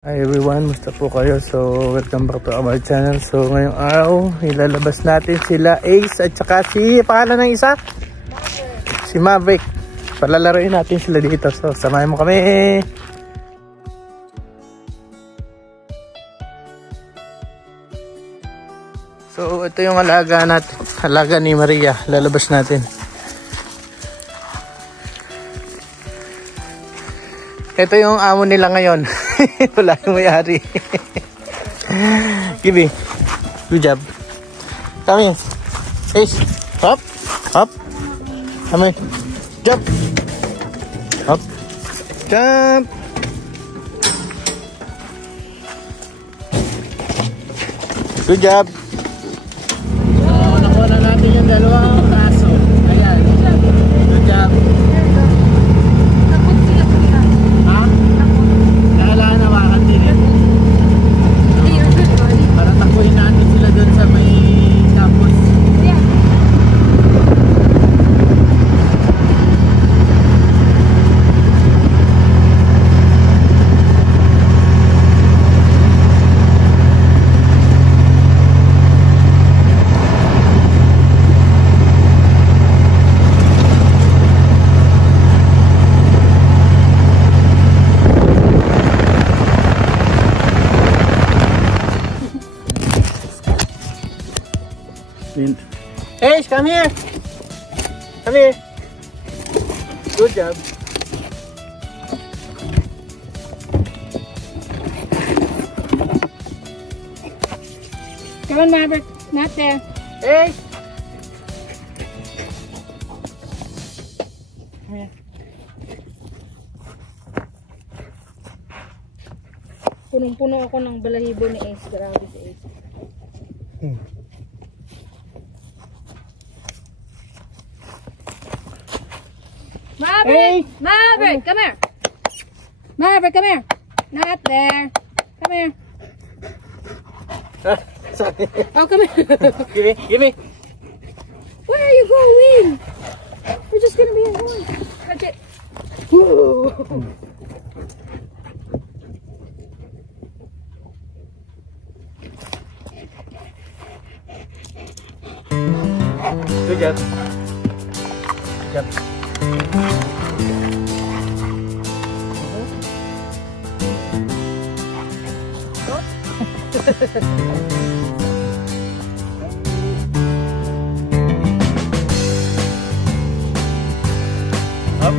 Hi everyone, musta po kayo? So welcome back to our channel. So ngayong araw, ilalabas natin sila Ace at saka si pangalan ng isa? Si Maverick. Palalaroin natin sila dito. So samahan mo kami. So ito yung alaga natin, alaga ni Maria. Lalabas natin. Ito yung amo nila ngayon. Wala yung may-ari. Gibi. Good job. Come here. Ace. Hop. Hop. Come here. Jump. Hop. Jump. Good job. So, nakuha na natin yung dalawang aso. Ayan. Good job. Ace, come here. Come here. Good job. Come on, Maverick. Not there. Ace. Come here. Punong-puno ako ng balahibo ni Ace. Grabe si Ace. Maverick! Hey! Maverick! Come here! Maverick, come here! Not there! Come here! Sorry. Oh, come here! Give me, give me. Where are you going? We're just gonna be alone. Touch it. Whoa. Good job. Good job. Up.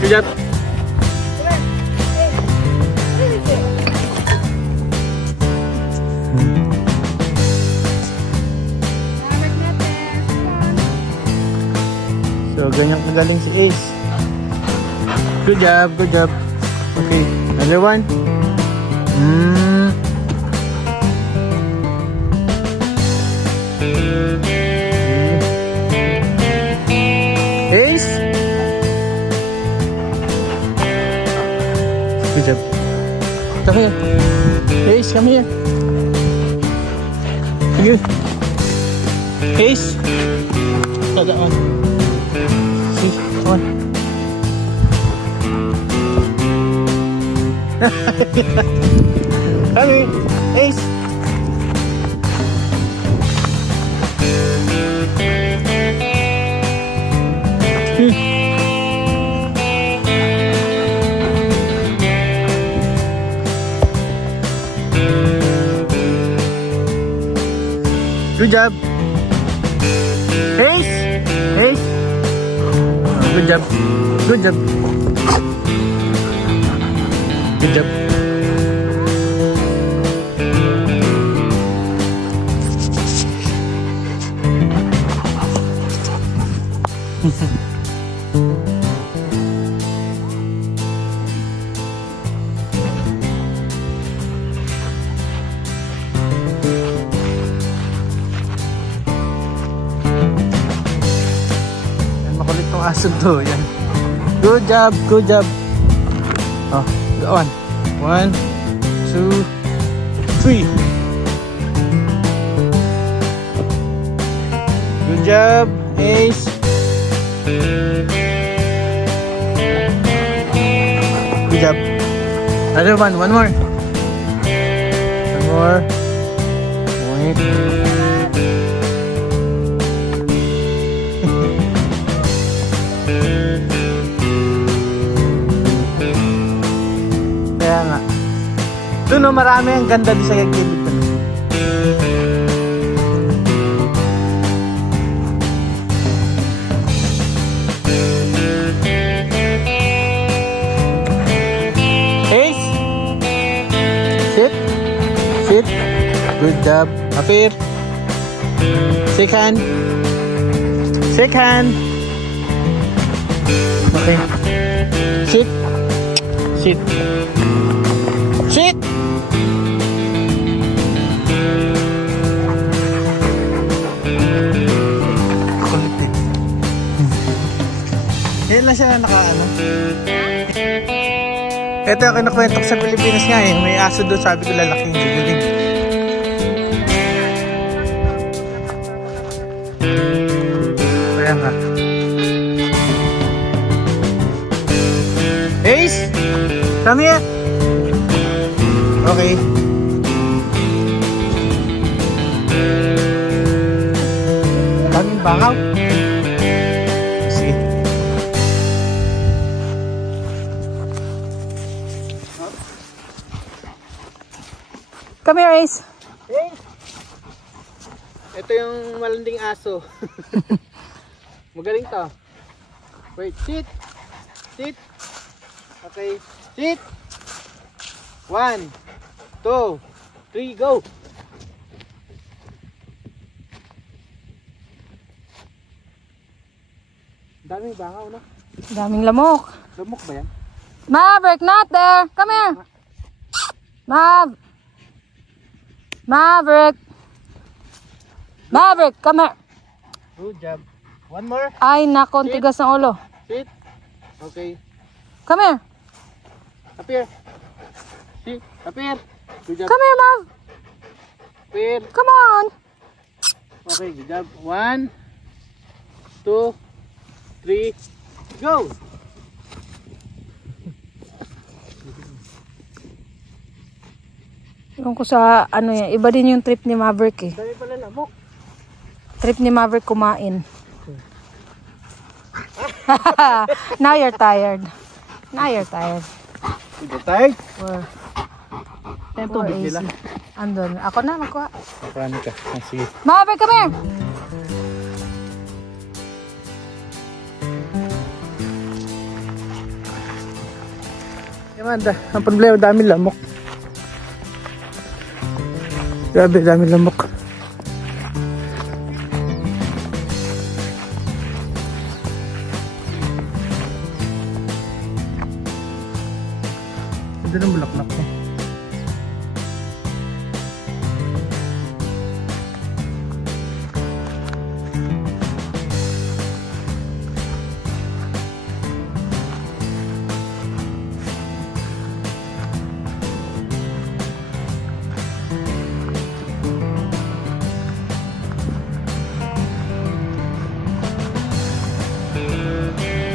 Good job. So, ganyan kagaling si Ace. Good job, good job. Okay, another one. Ace. Good job. Come here. Ace, come here. Sige. Ace. Tadaan. Come on. Come here, Ace. Good job. Ace. Ace. Good job. Good job. Good job. Makulit tong aso to. Yan. Good job. Good job. Oh, go on. 1, 2, 3. Good job, Ace. Good job. Another one. One more. One more. Wait. Kaya nga. Doon no, marami ang ganda doon sa gilid. Good job. Up here. Shake hand. Shake hand. Okay. Sit. Sit. Sit. Kulit. Yan lang siya nakaano. Ito yung kinukwento ko sa Pilipinas nga eh. May aso doon, sabi ko lalaking gigiling. Kaya nga. Ace! Come here! Okay. Daming bangaw. Sige. Come here, Ace. Hey! Ito yung malanding aso. Magaling to. Wait, sit. Sit. Okay, sit. 1, 2, 3, go. Daming bangaw, no? Daming lamok. Lamok ba yan? Maverick, not there. Come here. Maverick. Maverick, come here. Good job. One more. Ay, nako, tigas ng ulo. Sit. Okay. Come here. Up here. Sit. Up here. Good job. Come here, Mav. Up here. Come on. Okay, good job. 1, 2, 3, go. Yung ko sa, ano yan, iba din yung trip ni Maverick eh. Dami pala lamok. Trip ni Maverick kumain. Now you're tired. Now you're tired. Hindi tayo. Or, Yung tubig nila. andun. Ako na, magkuha. Paano ka? Ah, sige. Maverick, come here. Amanda, ang problema, dami lamok. Grabe, dami lamok. Ito ng bulaklak ko.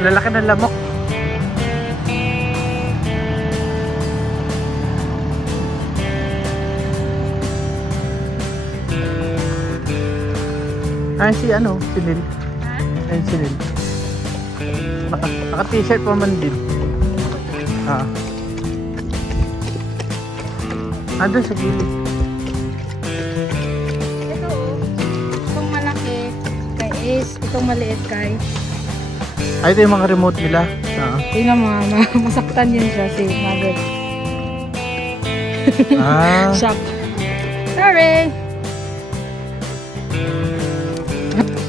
Lalaki ng lamok. Ay, si ano? Si Nil. Ayun si Nil. Naka-t-shirt pa man din. Ah. Doon sa gilid. Ito, itong malaki kay Ace, itong maliit kay. Ay, ito yung mga remote nila. Tingnan mo, masaktan yun siya si Maverick. Ah. Shock. Sorry.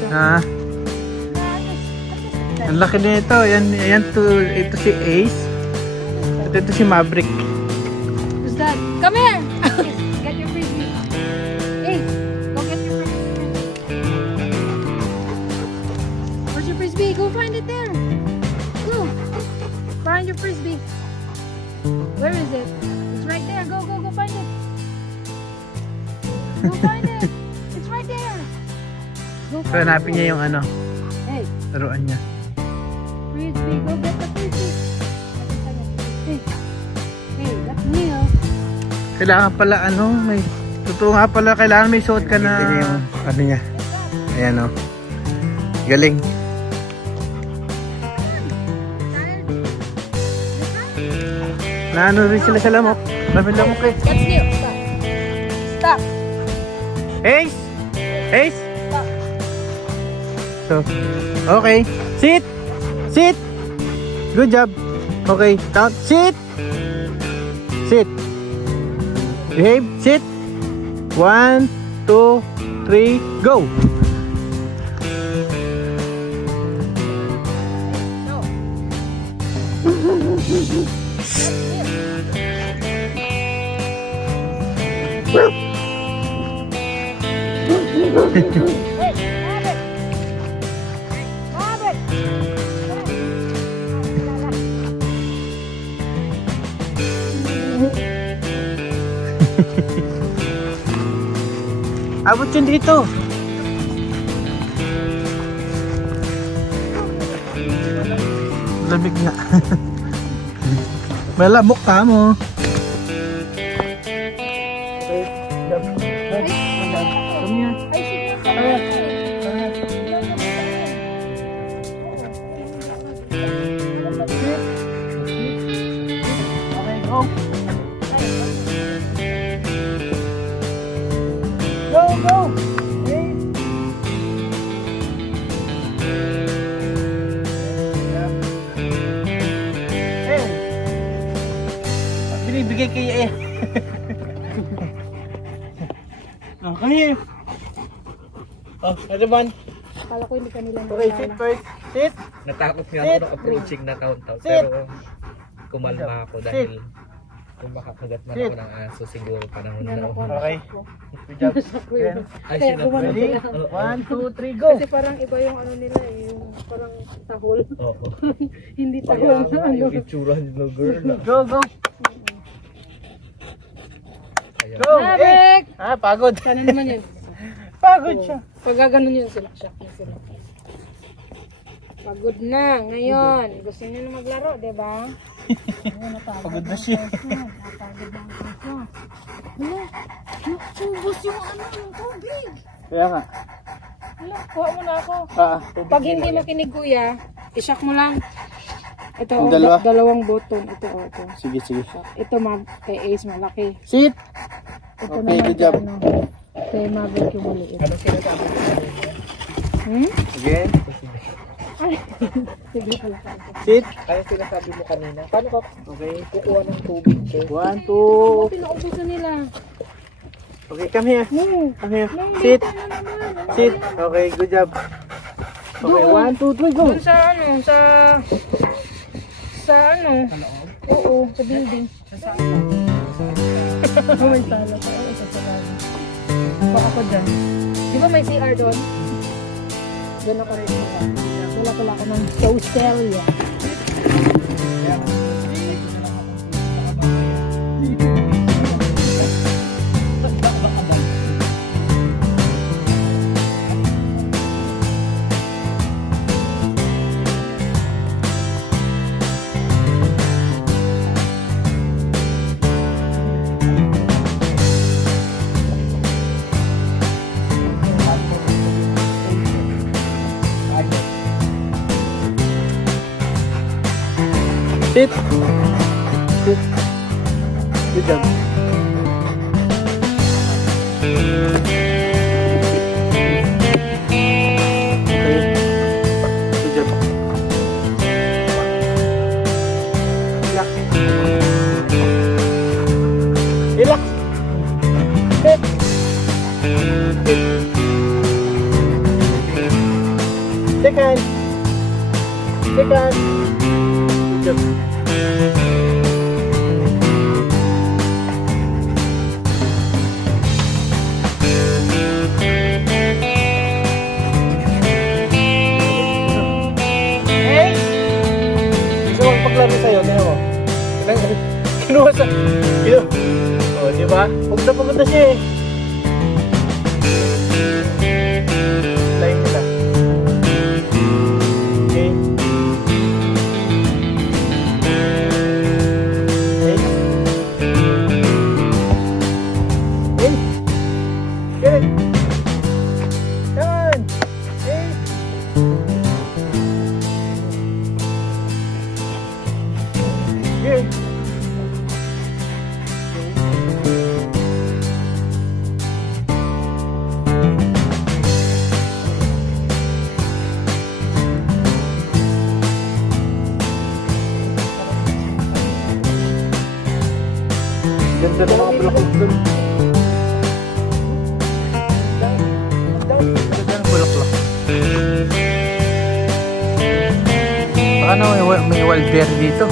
Ah. Ang laki nito. Ito si Ace. Ito si Maverick. Who's that? Come here. Get your frisbee. Ace, go get your frisbee. Where's your frisbee? Go find it there. Go. Find your frisbee. Where is it? It's right there. Go find it. Go find it. It's right there. Go So, find hanapin it. niya yung ano, Hey, laruan niya. frisbee. Go get the frisbee. Hey. Kailangan pala ano, may totoo nga pala, kailangan may suot ka na yung ano niya. Ayan o. Galing. Naano rin sila sa lamok. Lamok eh. That's new. Stop. Ace! Ace! Stop. So, okay. Sit! Sit! Good job. Okay, count. Sit! Sit. Behave. Sit. 1, 2, 3, go! No. Abot yun dito. Lamig nga. Malamok ka mo. Binibigay kayo eh. Oh, come here. Oh, ano ba? Akala ko hindi kanila Okay, sit first. Sit. Natakot nga ako ng approaching na countdown. Pero kumalma ako dahil kung makakagat man ako ng aso siguro panahon na. Okay. Good job. Ay, Kaya sila gumano Ready? sila. 1, 2, 3, go! Kasi parang iba yung ano nila eh, yung parang tahol. Oo. Hindi Kaya tahol na nga ano. yung itsura nila girl. Go, go! Kaya Go! Eh! Maverick! Ah, pagod. Sana naman yun. Pagod siya. Pag gaganon yun sila, shock na sila. Pagod na ngayon. Gusto niyo na maglaro, di ba? Pagod na siya. Napagod na ang kaso. Hala, nagsubos yung ano, yung tubig. Kaya nga. Hala, kuha mo na ako. Pag hindi mo kinig kuya, ishock mo lang. Ito, Yung dalawa? dalawang button. Ito, ito. Sige, sige. Ito, kay Ace malaki. Sit! Ito Okay, good job. Ano, kay Maverick yung maliit. ano sinasabi ko? Hmm? Again. Ay, sige pala. Sit. Kaya sinasabi mo kanina. Paano ka kukuha ng tubig? 1, 2. Pinaubusan nila. Okay, come here. No. Come here. No, Sit. dito na naman. Ano Sit. yan? Okay, good job. Okay, Doon. 1, 2, 3, go! Doon sa ano, sa ano? Sa loob? Oo, sa building. Oh, may sala pa. Oo, sa sarado. Baka pa dyan. Di ba may CR doon? Doon ako rin mo. Wala pala ako ng Australia. Sit. Sit. Good job. Okay. Good job. Relax. Relax. Sit. Sit. Second. Second. Good job. Paglaro sa'yo, tinan mo. Kinuha sa... O, diba? Huwag na pagod na siya eh. Time nila. Okay. Okay. Ganda ng mga bulaklak dun. Ganda ng bulaklak. Baka na may wild berry dito.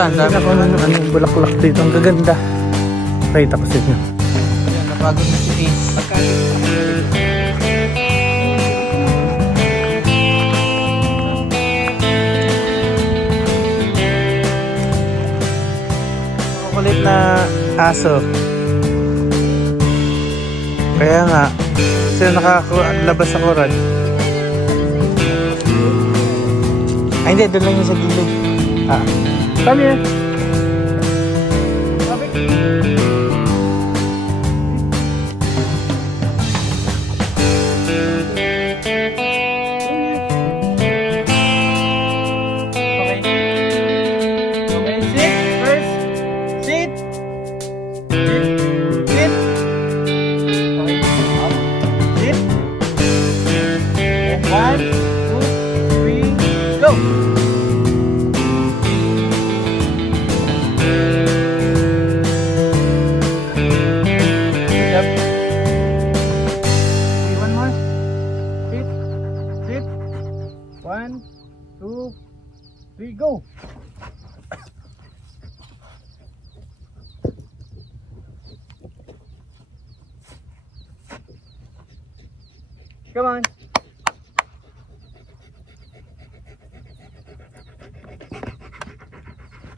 Ang dami ko ng bulaklak dito. Ang gaganda. Pakita ko sa inyo. Ayan, napagod na si Ace. Kulit na aso. Kaya nga, sila nakakalabas sa kurad. Ay hindi, doon lang yung sa gilid. Come here. Go! Come on!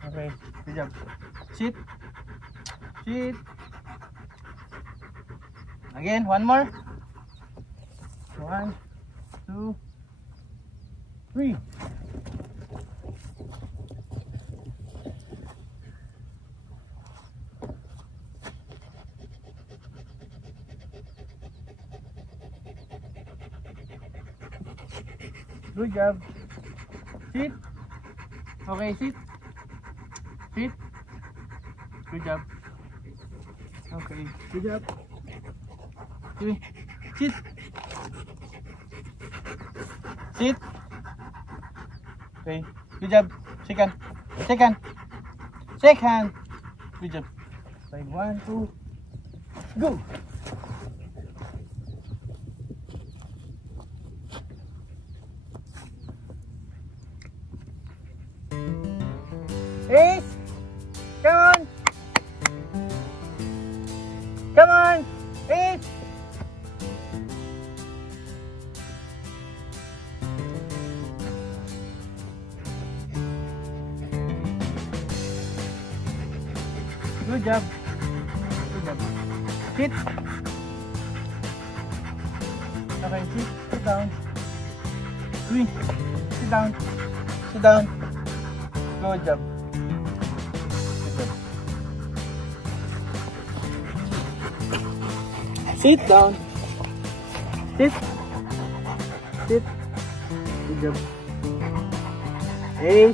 Okay, good job. Sit! Sit! Again, one more. 1, 2, 3. Good job. Sit. Okay, sit. Sit. Good job. Okay, good job. Okay. Sit. Sit. Okay, good job. Shake hand. Shake hand. Shake hand. Good job. Like 1, 2, go. Ace, come on. Come on, Ace. Good job. Good job. Sit. Okay, sit down. Sit down. Sit down. Good job. Sit down. Sit. Sit. Good job. Hey.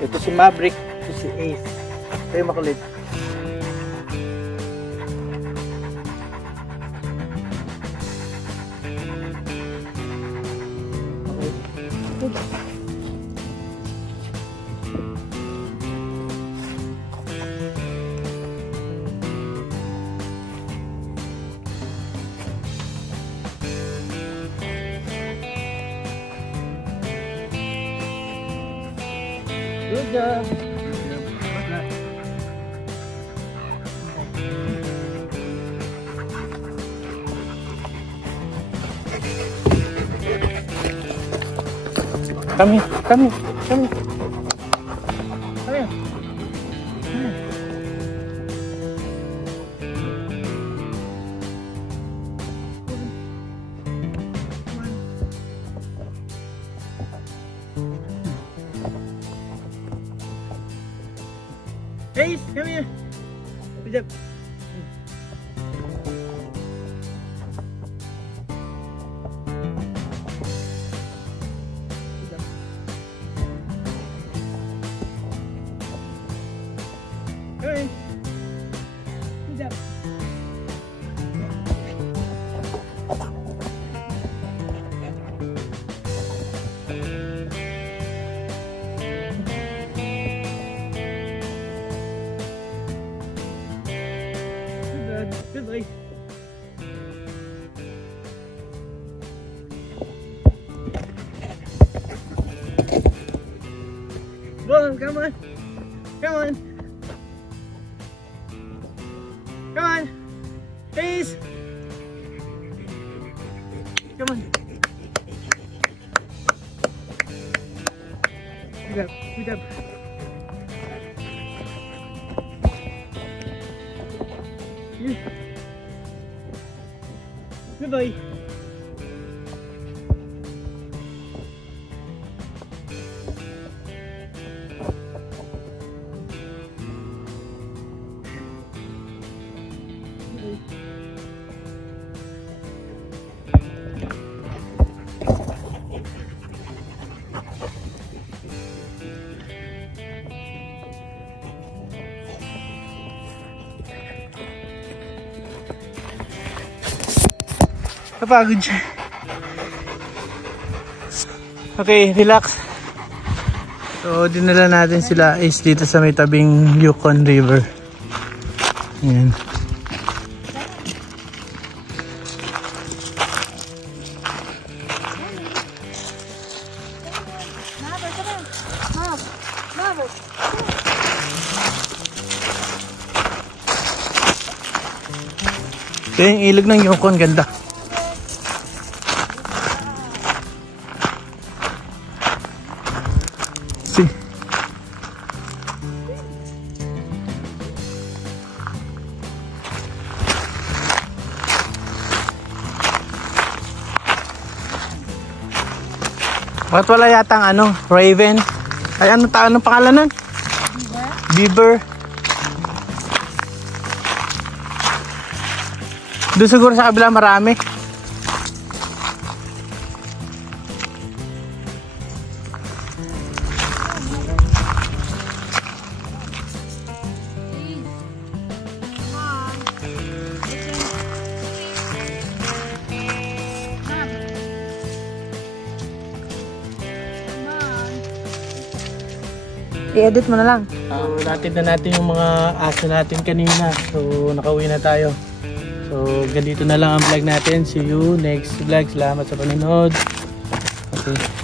Ito si Maverick, ito si Ace. Ito yung makulit. Good job. Come here, come here, come here. Come here. Ace, come here. Good job. Hey. Good job. Good boy. Well, come on. Come on. Come on. Please. Come on. Good job. Good job. Yeah. Good boy. Napagod siya. Okay, relax. So, dinala natin sila is dito sa may tabing Yukon River. Ayan. Ito yung ilog ng Yukon, ganda. See? Bakit wala yatang ano, Raven? Ay, anong pangalan nun? Beaver. Doon siguro sa kabila marami. I-edit mo na lang. Natid na natin yung mga aso natin kanina. So nakauwi na tayo. So ganito na lang ang vlog natin. See you next vlog. Salamat sa panonood. Okay.